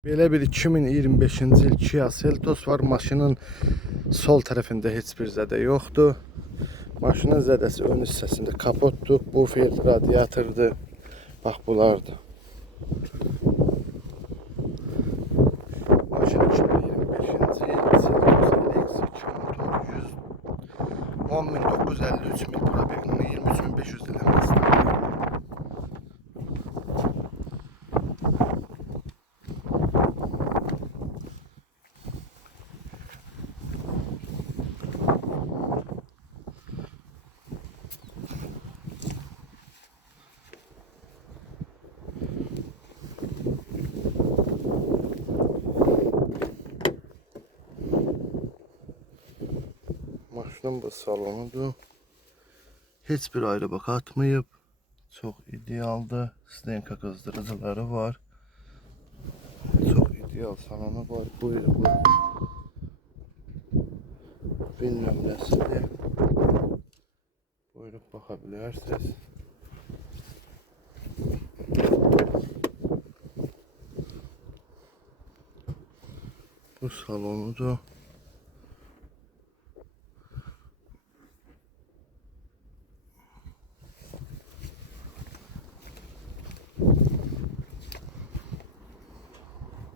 Belə bir 2025-ci il Kia Seltos var. Maşının sol tərəfində heç bir zədə yoxdur. Maşının zədəsi ön hissəsində kapotdur, bufer, radiatordur. Bax bunlardır. Maşın 2025-ci il Seltos elektrik motor 110.953 mil probegli 23.500 diləməsi. Maşının bu salonudur. Heç bir ayrı bak atmayıb. Çox idealdır. Stenka qızdırıcıları var. Çox ideal salonu var. Buyur bu. Bilmem nəsidir. Buyurub baxa bilərsiniz. Bu salonudur.